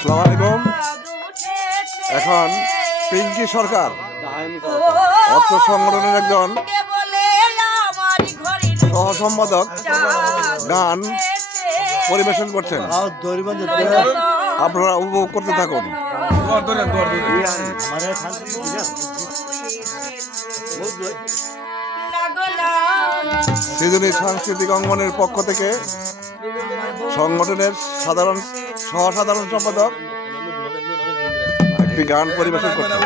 আসসালামু আলাইকুম। এখন পিঙ্কি সরকার অর্থ সংগঠনের একজন সহ সম্পাদক গান পরিবেশন করছেন, আপনারা উপভোগ করতে থাকুন। সৃজনী সাংস্কৃতিক অঙ্গনের পক্ষ থেকে সংগঠনের সহ-সাধারণ সম্পাদক একটি গান পরিবেশন করছেন।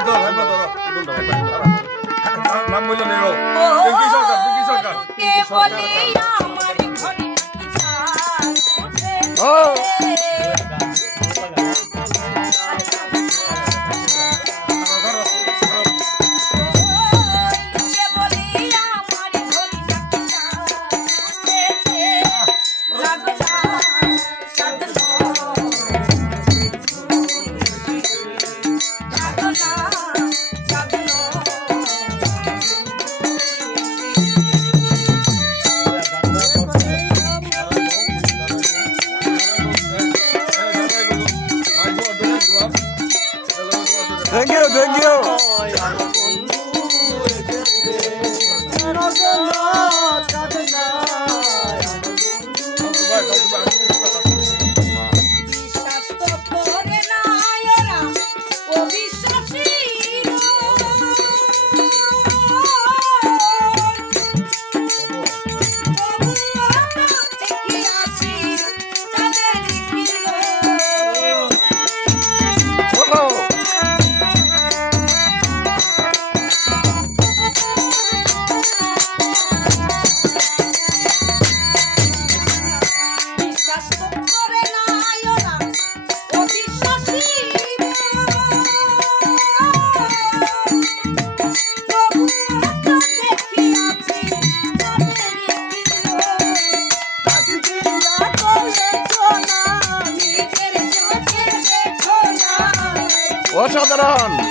Thank you, thank you. অসাধারণ।